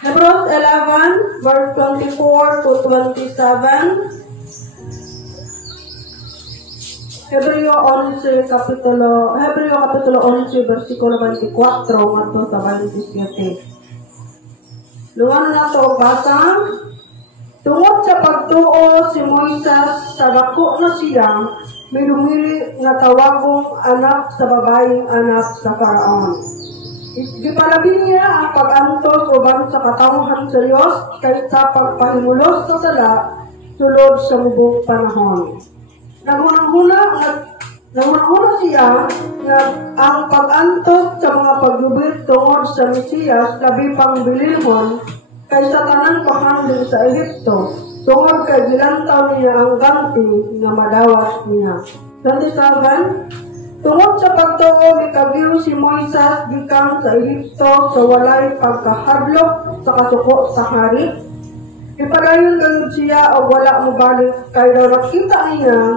Hebrews 11, verse 24 to 27. Hebreo kapitulo 11, versikulo 24 ngadto sa 27. Luwano na to basa. Tungod sa pagtuo si Moises sa dako na siya, minumili nga tawagong anak sa babaeng anak sa Faraon. Gipalabi niya ang pag-antos uban sa katawhan sa Diyos kaysa pagpahimulos sa sala sulod sa mubong panahon. Nangunang-una siya na ang pag-antos sa mga paglubid tungod sa Mesiyas labi pang bililhon kaysa tanang panghandling sa Ehipto tungod kay gilantaw niya ang ganti nga madawas niya. 27. Tungod sa pagtuo mikabiyo si Moises gikan sa Ehipto sa walay pagkahadlok sa kasuko sa hari. Ipadayon ganun siya o wala mo balik kay daw nakita niya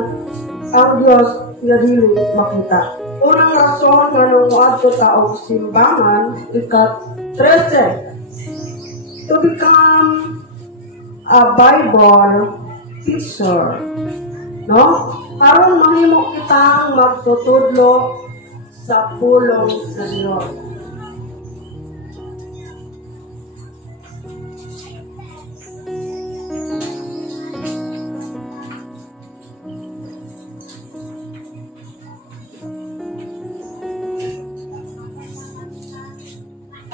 ang Diyos nga dili makita. Unang rason nga nung muadto taong simbangan, ikat 13. To become a Bible teacher. No? Aron mahimo kitang magtutudlo sa pulong sa Diyos.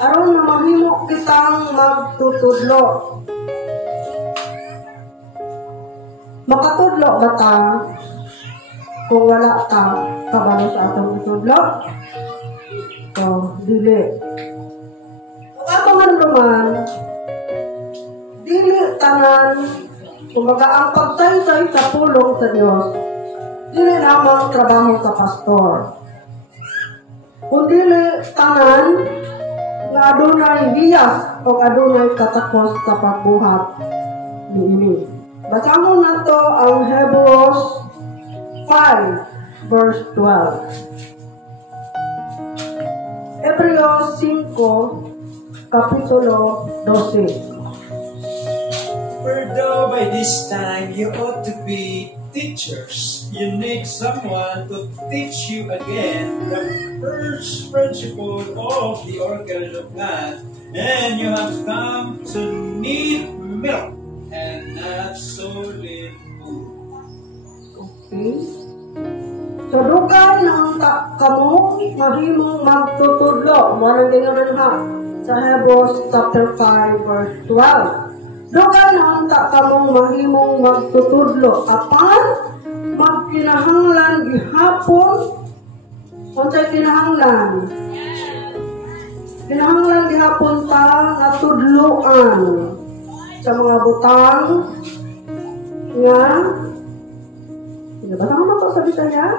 Aron na mahimo kitang magtutudlo. Makatudlo ba ta kung wala ta kabalo sa atong itudlo? Dili. Kung ato man dili tanan, kumbaga ang pagsaysay sa pulong sa Diyos, dili lamang trabaho sa pastor. Kung dili tanan, na adunay biyas o adunay katakos sa pagbuhat niini. Basahon nato ang Hebrews 5 verse 12. Hebreos 5 kapitulo 12. For though by this time you ought to be teachers, you need someone to teach you again the first principle of the organ of God, and you have come to need milk and not solid food. Okay. So, dugay ng kamo mahimong magtutudlo. Marang tingnan ha sa Hebrews chapter 5 verse 12. Dugay ng kamong mahimong magtutudlo apan magkinahanglan gihapon. Unsay kinahanglan? Kinahanglan gihapon ta nga tudloan sa mga butang nga basta mo to sa Bisaya?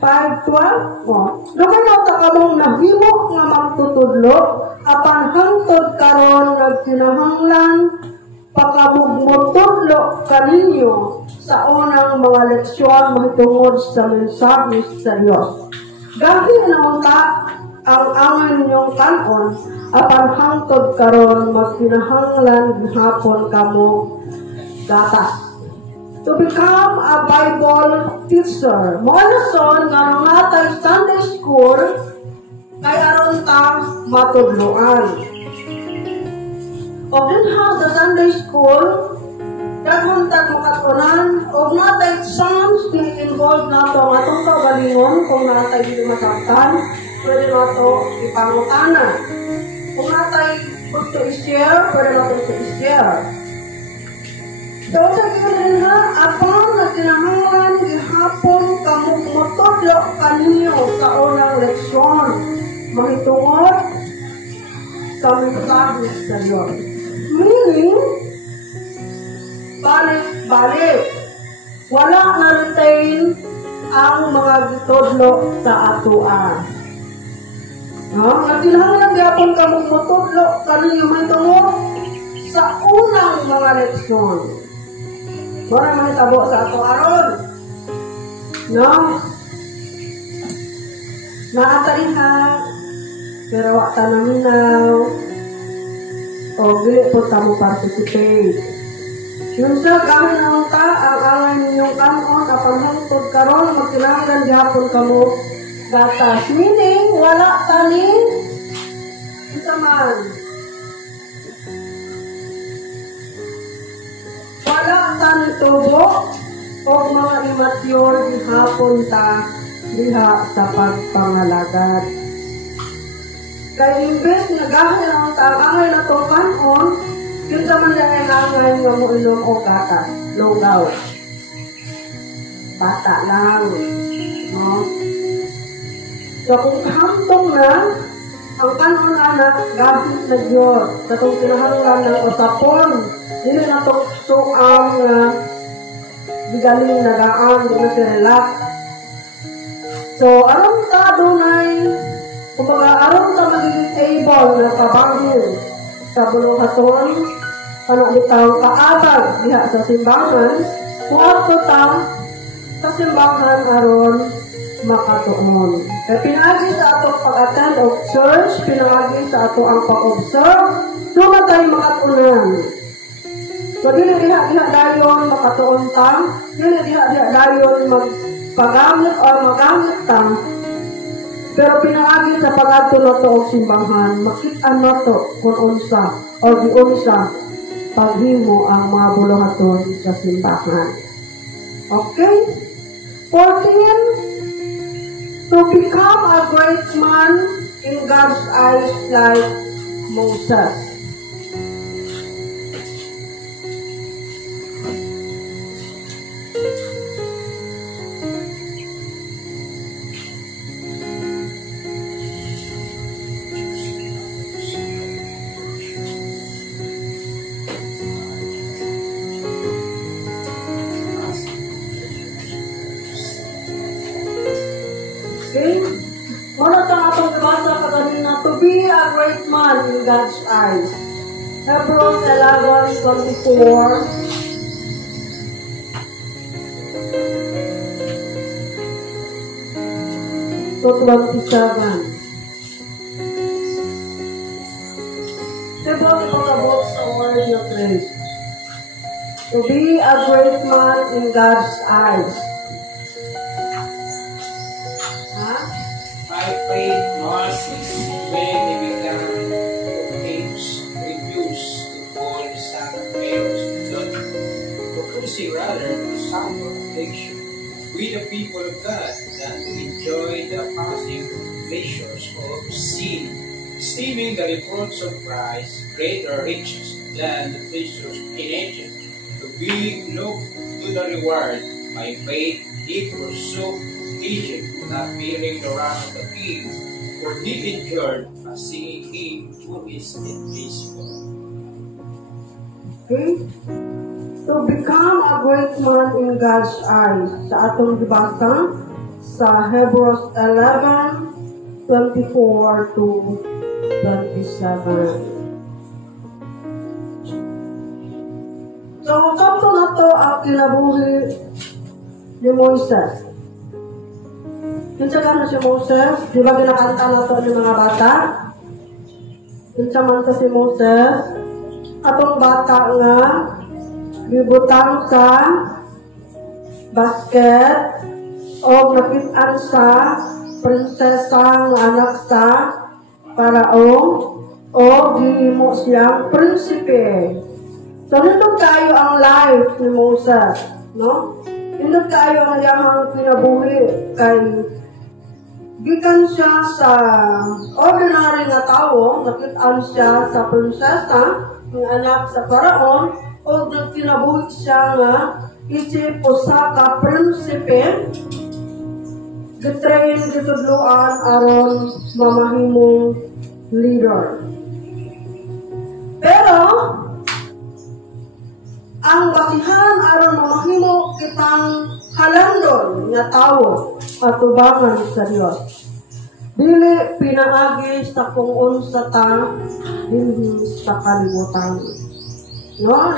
5:12. Dugay na ta kamong nahimo nga magtutudlo apan hangtod karon nagkinahanglan pakamugmutudlo kaninyo sa unang mga leksyon mahitungod sa mensahe sa Diyos. Gahi naman ta ang angin ninyong kanon apan hangtod karon magkinahanglan gihapon kamo gatas. To become a Bible teacher. Mo son nga natay Sunday school kay aron ta matudloan. O din ha sa Sunday school daghang ta makatunan og natay songs nga involved nato ang atong kaugalingon kung natay dili masabtan pwede nato ipangutana. Kung natay gusto i-share pwede nato i-share. So, sa kinahin ha, apang na kinahanglan gihapon kamugmutudlo kaninyo sa unang leksyon mahitungod sa mensahe sa Diyos. Meaning, balik-balik. Wala na retain ang mga gitudlo sa atuan. At kinahanglan gihapon kamugmutudlo kaninyo mahitungod sa unang mga leksyon. Wala man itabo sa ato aron. No? Naataliha, pero wak ta naminaw. o dili po ta mo participate. Yun sa gamit naman ta, ang angay ninyong kanon, apan hangtod karon magkinahanglan gihapon kamo gatas. Meaning, wala tanin isa man. Wala tanin tubo o mga immature gihapon ta diha sa pagpangalagad. Kaya imbes nga gahil ang angay na itong kanon, yun sa man lang ang angay nga mo inom o gatas, lugaw. Bata lang. No? So kung kahantong na, ang kanon anak, gahit na Diyos. Sa itong kinahanglan ng usapon, hindi na itong suam nga bigaling nagaan, di na si relax. So, aron ta dunay, kumbaga aron ta magiging able na kabangin sa buluhaton, panalitang kaabag diha sa simbahan, kung ato ta sa simbahan aron makatuon. Kaya pinagi sa ato pag-attend of church, pinagi sa ato ang pag-observe, doon tayo makatunan. So, dili diha dayon makatuon ta, dili diha dayon magpagamit o magamit ta, pero pinagi sa pag-ato na to og simbahan, makita na to kung unsa o giunsa paghimo ang mga buluhaton sa simbahan. Okay? 14. To become a great man in God's eyes like Moses. Okay? Muna sa atong nabasa kaganina, to be a great man in God's eyes. Hebrews 11:24 to 27. Diba ipagabot sa word na praise? To be a great man in God's eyes. By faith, Moses, when he began of age, refused to call the son of Pharaoh's daughter, proposing rather to suffer affliction with the people of God than to enjoy the passing pleasures of sin, esteeming the reproach of Christ greater riches than the treasures in Egypt, to be looked to the reward. By faith, he forsook Egypt, not fearing the wrath of the king, for he endured as seeing him who is invisible. Okay? To become a great man in God's eyes. Sa atong dibasa sa Hebrews 11:24 to 27. So, kapto na to ang kinabuhi ni Moises. Kinsa gano si Moses? Di ba ginakanta na to ng mga bata? Kinsa man to si Moses? Atong bata nga gibutang sa basket o nakit-an sa prinsesa nga anak sa Paraon o gihimo siyang prinsipe. So, nindot kayo ang life ni Moses, no? Nindot kayo ang iyang kinabuhi kay gikan siya sa ordinary nga tao, nakit-an siya sa prinsesa ng anak sa Paraon, o nagkinabuhi siya nga isip usa ka prinsipe, gitrain gitudloan aron mamahimong leader. Pero ang bakihan aron mamahimo kitang halandon nga tawo atubangan sa Dios. Dili pinaagi sa kung unsa ta hindi sa kalibutan. No?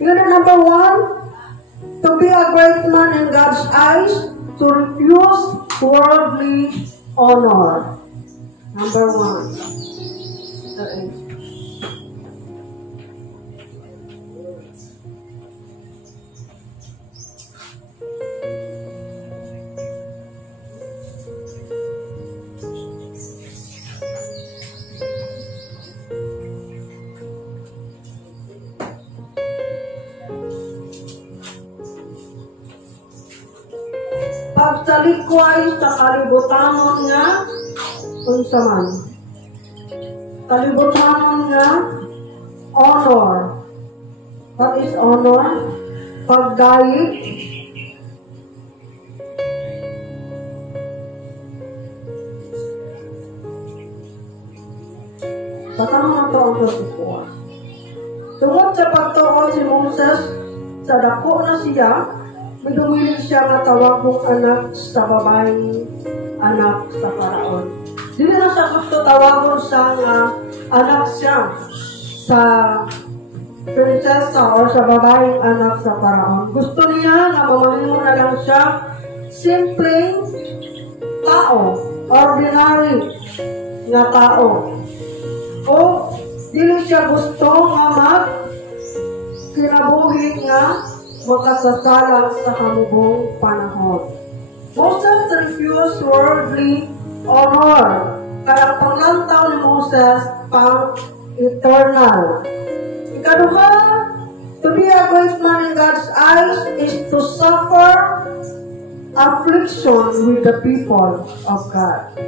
Yun ang number 1. To be a great man in God's eyes, to refuse worldly honor. Number 1. sa likway sa kalibutanon nga unsa man. Kalibutanon nga honor. What is honor? Pagdayeg. Patanong na to ang 24. Tungod sa pagtuon si Moses, sa dako na siya, midumilig siya nga tawagong anak sa babaeng anak sa Paraon. Dili na siya gusto tawagon siya nga anak siya sa prinsesa or sa babaeng anak sa Paraon. Gusto niya nga mamahimo na lang siya simpleng tao, ordinary nga tao. O dili siya gusto nga kinabuhi nga makasasalang sa hamubong panahon. Moses refused worldly honor. Kaya panglantaw ni Moses pang eternal. Ikaduha, to be a great man in God's eyes is to suffer affliction with the people of God.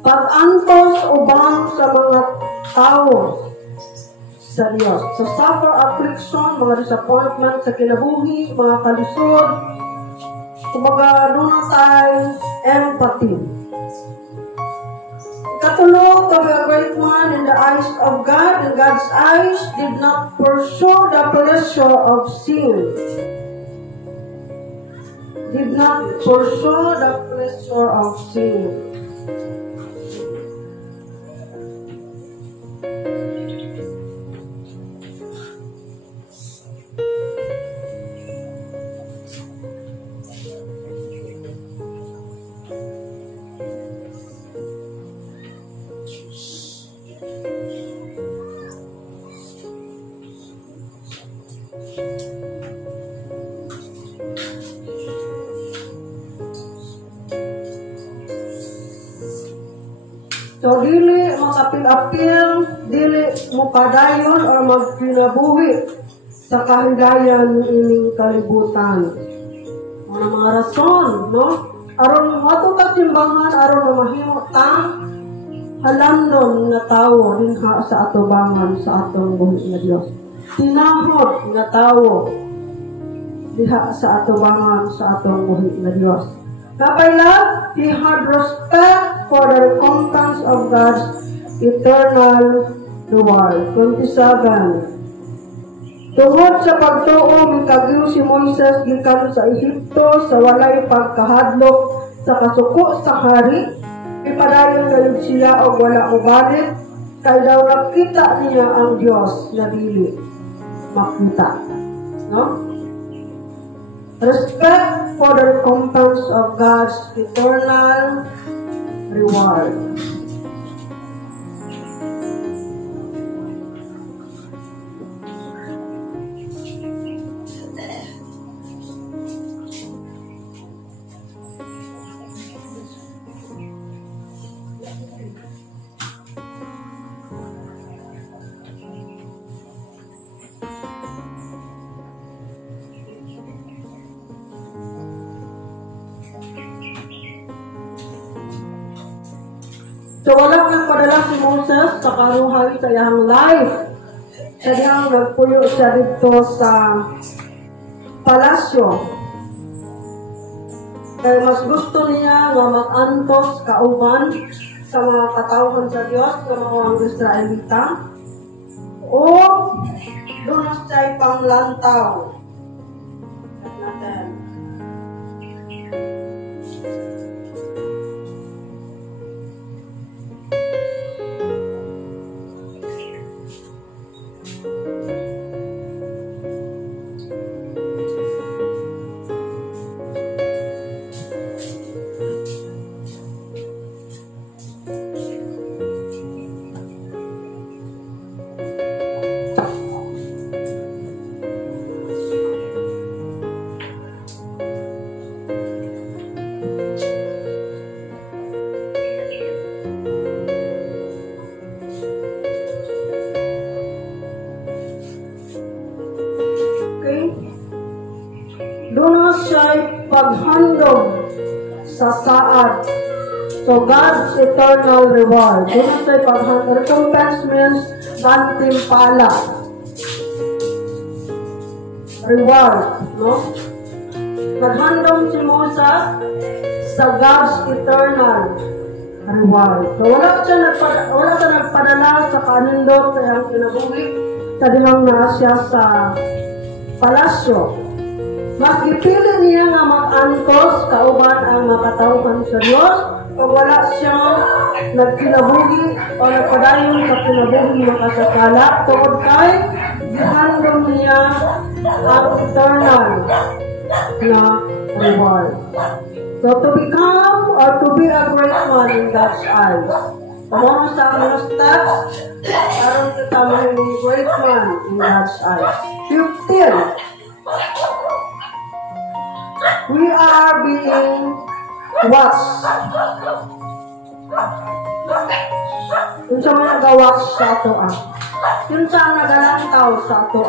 Pag-antos ubang sa mga tao sa Diyos. Sa suffer affliction, mga disappointment sa kinabuhi, mga kalisod, kumbaga doon tayo empathy. Katulog, to be a great man in the eyes of God, in God's eyes, did not pursue the pleasure of sin. Did not pursue the pleasure of sin. So, dili makapil-apil, dili mukadayon o magpinabuhi sa kahigayan ining kalibutan. Mga rason, no? Aron mato ka timbangan, aron mamahimo tang halandon na tawo dinha sa atubangan sa atong buhi nga Dios. Tinahod nga tawo diha sa atubangan sa atong buhi nga Dios. Kapayla, he had respect for the recompense of God's eternal reward. 27. Tungod sa pagtuo, mikagyo si Moises gikan sa Ehipto sa walay pagkahadlok sa kasuko sa hari. Ipadayon kayo siya o wala ugalit, kay daw nakita niya ang Diyos na dili makita. No? Respect for the recompense of God's eternal reward. So, walang nagpadala si Moses sa karuhay sa iyang life. Sa diyang nagpuyo siya dito sa palasyo. Kaya mas gusto niya na mag-antos kauban sa mga katawhan sa Diyos, sa mga Israelita. O doon na siya'y panglantaw. Natin. siya'y paghandog sa saad. So, God's eternal reward. Doon siya'y paghandog. Recompense means gantimpala. Reward, no? Naghandog si Moses sa God's eternal reward. So, wala siya nagpadala sa kanindot sa iyang kinabuhi sa dihang na siya sa palasyo. Mas gipili niya nga mag-antos kauban ang makatawhan sa Diyos o wala siyang nagkinabuhi o nagpadayon sa kinabuhi makasakala tungod kay gihandog niya ang eternal na reward. So to become or to be a great one in God's eyes. Kung sa mga steps, aron kita maging great one in God's eyes. 15. We are being watched. Kung sa mga nag-watch sa ato Kung sa nagalantaw sa ato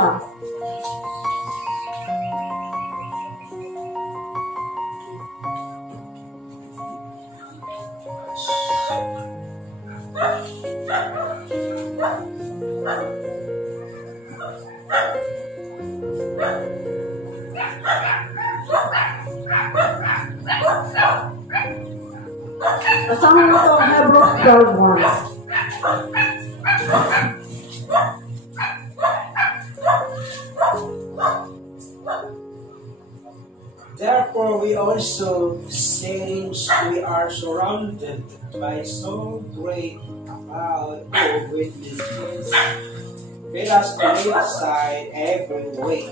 Kasama mo ito ang Hebrews 12:1. Therefore, we also, since we are surrounded by so great a cloud of witnesses, let us lay aside every weight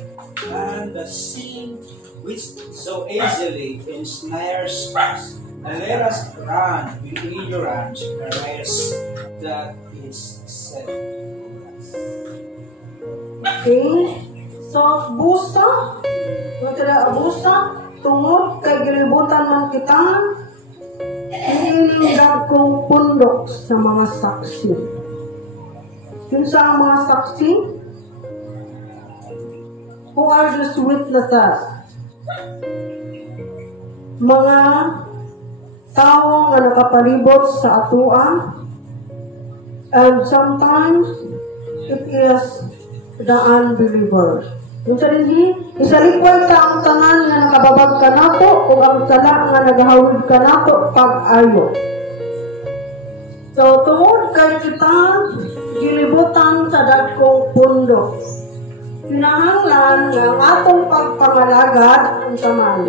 and the sin which so easily ensnares us, and let us run with endurance the race that is set for us. Okay? So, busa, tungod kay gilibutan man kita, inindag kong pundok sa mga saksi. Kinsa ang mga saksi? Who are these witnesses? Mga tao nga nakapalibot sa atua, and sometimes it is the unbelievers. Kung sa rin, isalikway ka ang tanan nga nakababag ka nato o ang sala nga nagahawid ka nato pag-ayo. So, tungod kay kita, gilibutan sa dagkong pundo. Kinahanglan nga ang atong pagpangalagad ang taman.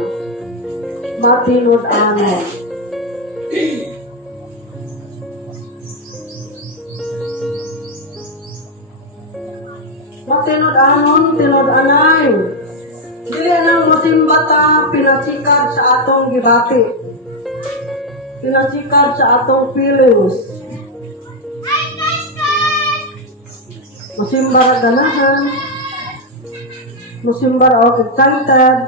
Matinod-anon. Matinod-anon, tinod-anay. Dili nang masimbata, pinasikad sa atong gibati. Pinasikad sa atong feelings. Masimbar ganahan. Masimbar o excited.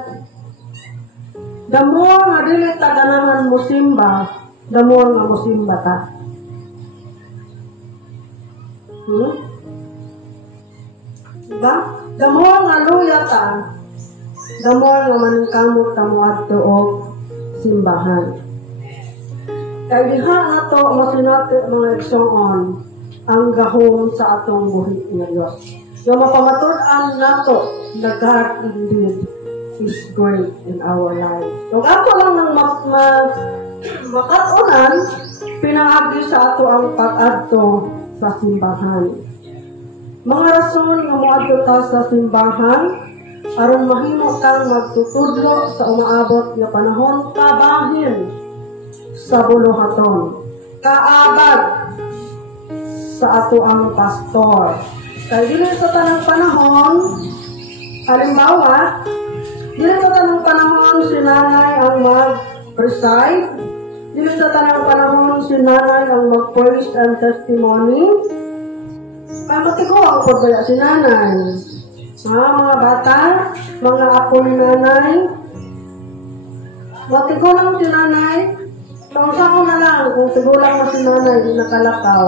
The more nga dili ta ganahan musimba, the more nga musimba ta. Diba? The more nga luya ta, the more nga maningkamot ta mo adto og simbahan. Kaya diha na to masinati mga igsoon ang gahom sa atong buhi nga Diyos. Yung mapamatud-an nato na God indeed is great in our life. Kung ako lang nang makatunan, pinangagi sa ato ang pag-adto sa simbahan. Mga rason nga moadto ta sa simbahan aron mahimo kang magtutudlo sa umaabot nga panahon kabahin sa buluhaton. Kaabag sa ato ang pastor. Kaya dili sa tanang panahon, halimbawa, dili sa tanang panahon si nanay ang mag-preside, dili sa tanang panahon si nanay ang mag-praise and testimony. Kaya matiguang po kaya si nanay. Mga bata, mga apo ni nanay, matigulang si nanay, taong na lang kung tigulang na si nanay nakalakaw.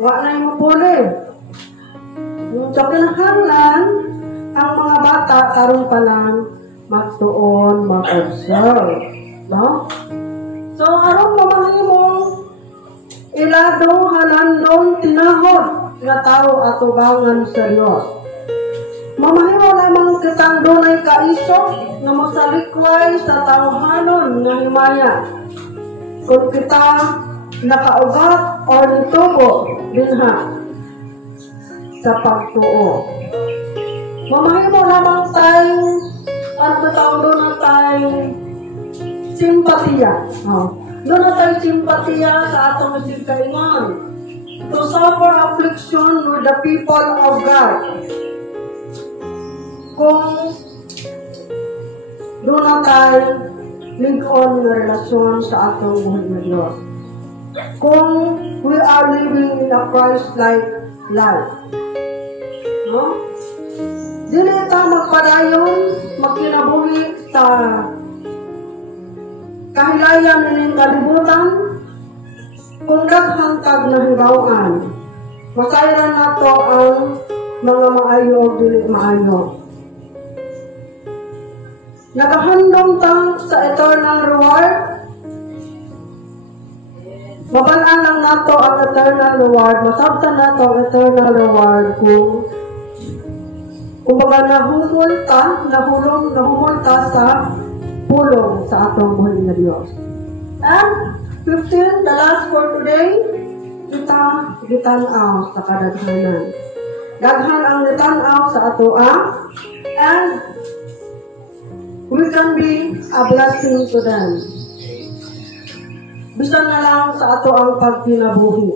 Wa na yung puli. Sa kinahanglan, ang mga bata karon pa lang magtuon, mag-observe. No? So, aron mamahimong iladong halandong tinahod nga tao atubangan sa Dios. Mamahimo lamang kitang dunay kaisok na mosalikway sa tawhanon nga himaya. Kung kita nakaugat o nitubo dinha sa pagtuo. Mamahimo lamang tayong doon na tayong simpatiya. Doon na tayong simpatiya sa atong sigkaingon. To suffer affliction with the people of God. Kung doon na tayong link-on na relasyon sa atong buhay na Diyos. Kung we are living in a Christ-like life. No? Dili ta magpadayon, magkinabuhi sa kahilayan ng kalibutan, kung naghantag na hibawan, masayran na to ang mga maayo o dili maayo. Nagahandong ta sa eternal reward, mabalaan lang nato ang eternal reward, masabtan nato ang eternal reward kung baga nahumulta sa pulong sa atong buhay na Diyos. And 15, the last for today, kita gitanaw sa kadaghanan. Daghan ang gitanaw sa atoa, and we can be a blessing to them. Bisan na lang sa ato ang pagkinabuhi.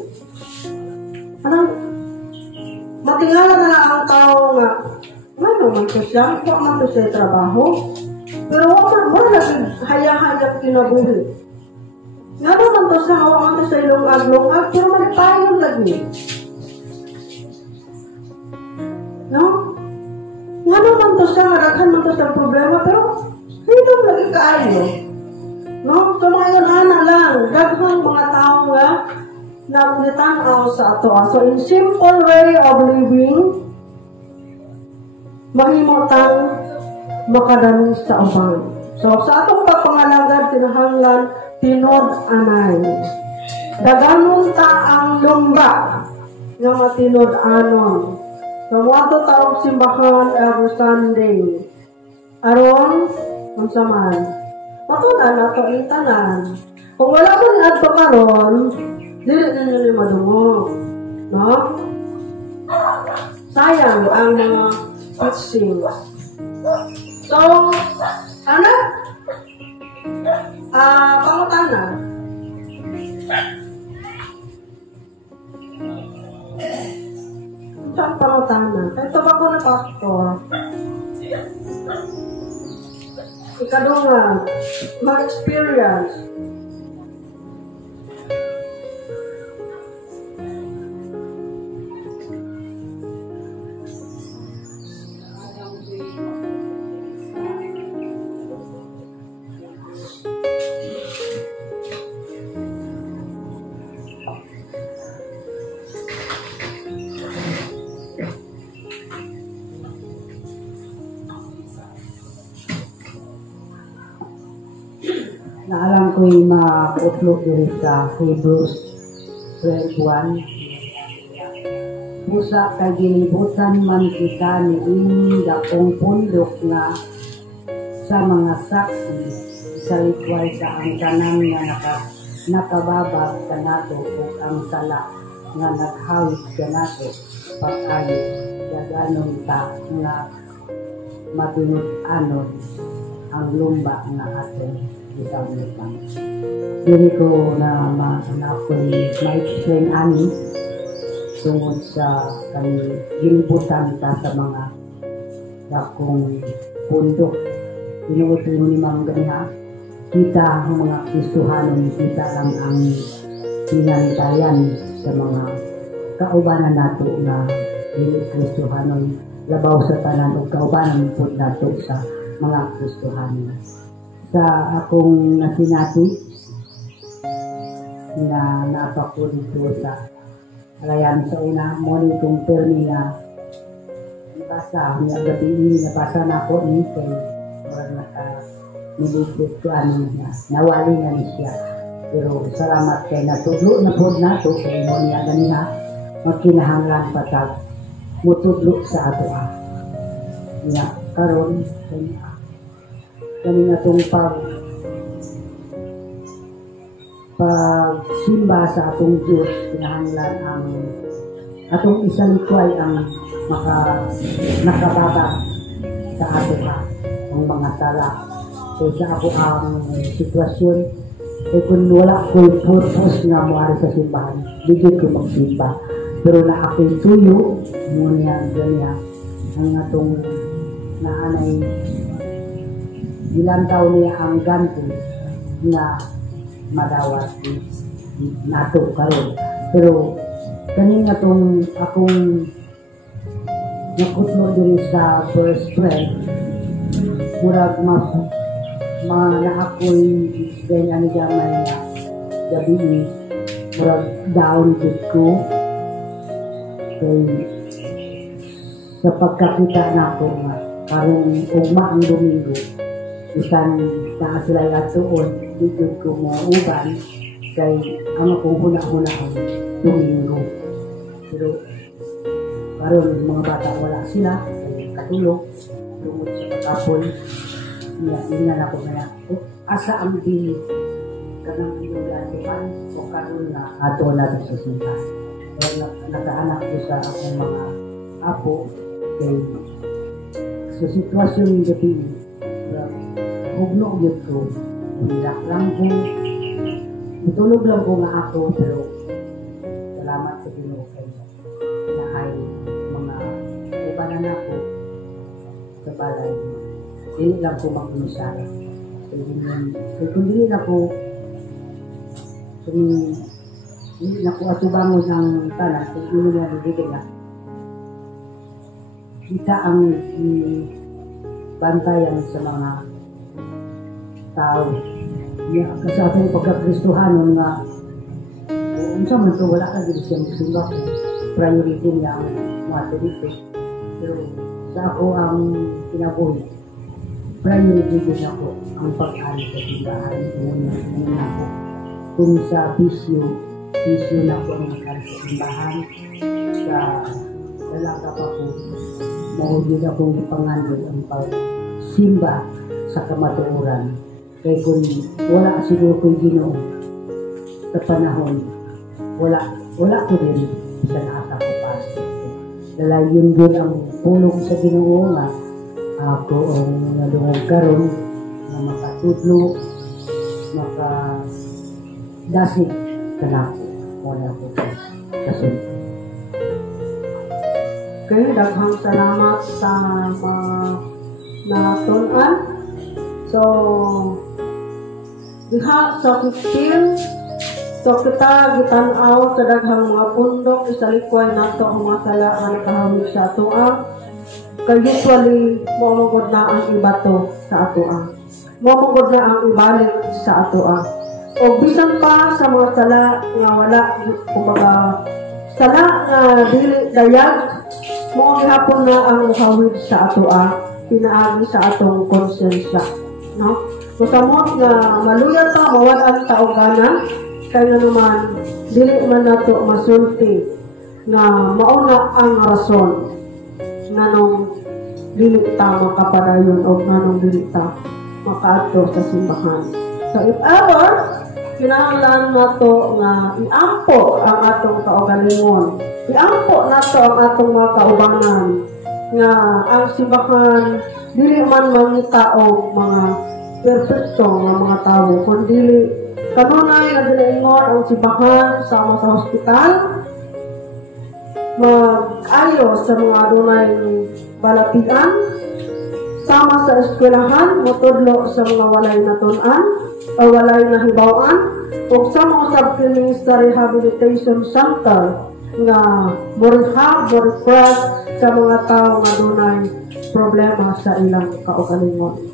Matingala na lang ang tao nga, may naman ko siya, huwag man ko siya trabaho, pero huwag man lagi haya-hayap kinabuhi. Nga naman to siya, huwag man ko siya ilong-ag-long-ag, pero may tayong lagi. No? Nga naman to siya, nagaghan man to siya problema, pero hindi lagi kaayo. No? So ngayon, lang, daghang mga tao nga, nagtanaw sa ato. So in simple way of living, mahimotang makadani sa uban. So sa atong pagpangalagad, tinahanglan, tinod anay. Daganon ta ang lumba nga matinod anon. So wato taong simbahan every Sunday. Aron, unsaman, matunan nato ang tanan. Kung wala mo ni adto karon, dili na nyo madungog. No? Sayang ang mga teaching. So, pangutana. Saan pangutana? Ito ba ko na pastor? Ikadunga, mag-experience. Naalam ko'y mautlog diri sa Hebrews 12:1. Busa kay gilibutan man kita ni ining dakong pundok nga sa mga saksi sa likway sa ang tanan nga nakababag kanato ug ang sala nga naghawid kanato pagkayo daganon ta nga matunud-anon ang lumba nga aton gigamit. Dili ko na ako'y ma-explain ani tungod sa gilibutan ta sa mga dakong pundok. Tinuod ni Mang ganiha, kita ang mga Kristohanon, kita lang ang pinantayan sa mga kaubanan nato na dili Kristohanon, labaw sa tanan o kaubanan po nato sa mga Kristohanon. Sa akong nasinati na napako dito sa alayan sa una, morning kong permi na nabasa, niya gabi nabasa na ako ni kay parang nilipit ko ano niya, nawali na siya. Pero salamat kay natudlo na po na to, kay mo niya ganiha, magkinahanglan patag, mutudlo sa ato niya, karon kanina itong pagsimba sa atong Diyos, kinahanglan ang atong isalikway ang nakababa sa ato ang mga sala. So sa ako ang sitwasyon, kung wala ko purpose nga muari sa simbahan, bigyan ko magsimba. Pero na ako'y tuyo, ngunyan ganyan, ang atong naanay, ilang taon niya ang ganto na madawat nato karon. Pero kanina itong akong nakutlo din sa first prayer, murag na ako'y then ano dyan may gabi murag down ko kay sa pagkakita na ako nga karong ugma ang Domingo isan na sila atuon dito ko mo uban kay ang akong huna-huna ang Domingo. Pero karon mga bata wala sila katulog tungod sa katapon hindi na ako na asa ang bilis kanang ilugan o karon na ato natin sa simbahan. So, nakaanak ko sa akong mga apo kay sa sitwasyon ng gabi hugno yun ko umiyak lang ko itulog lang ko nga ako pero salamat sa Ginoo kay na ay mga ibanan ako sa balay hindi lang ko mag-umusara kaya kung hindi na ko hindi na ko atubangon ng tanan kung hindi na bibigay na kita ang bantayan sa mga tao kasi akong pagkakristuhanon nga kung sa man ito wala ka din siya magsimba priority niya ang mga dito pero sa ako ang kinabuhi priority din ako ang pag-ano sa simbahan muna ako kung sa bisyo na ako ang nakal sa simbahan sa dalaga pa ko mahulog akong pangandol ang pagsimba sa kamatuoran kaya kung wala siguro ko'y Ginoo sa panahon wala ko din sa nasa ko pastor dalayon din ang pulong sa Ginoo nga ako ang nalungog karon na makatudlo makadasig sa nako wala ko kasunod. Okay, daghang salamat sa natunan. So, diha sa 15, so kita gitanaw sa daghang mga pundok isalikway nato ang mga sala nga nakahawig sa atoa. Kay usually mo magod na ang ibato sa atoa. Mo magod na ang ibalik sa atoa. O bisan pa sa mga sala nga wala kumbaga sala nga dili dayag mo gihapon na ang muhawid sa atoa pinaagi sa atong konsensya, no? So kamot nga maluya ta mawad-an ta og gana kaya naman dili man nato masulti nga mauna ang rason nganong dili ta makapadayon o nganong dili ta makaadto sa simbahan. So if ever kinahanglan nato nga iampo ang atong kaugalingon, iampo nato ang atong mga kaubanan nga ang simbahan dili man mangita og mga perfecto nga mga tao kundi kanunay nga dinaingon ang simbahan sama sa hospital mag-ayo sa mga adunay balapian sama sa eskwelahan motudlo sa mga walay natun-an o walay nahibaw-an o sa mga sub-clinics sa rehabilitation center nga mo-rehab, mo-refresh sa mga tao nga dunay problema sa ilang kaugalingon.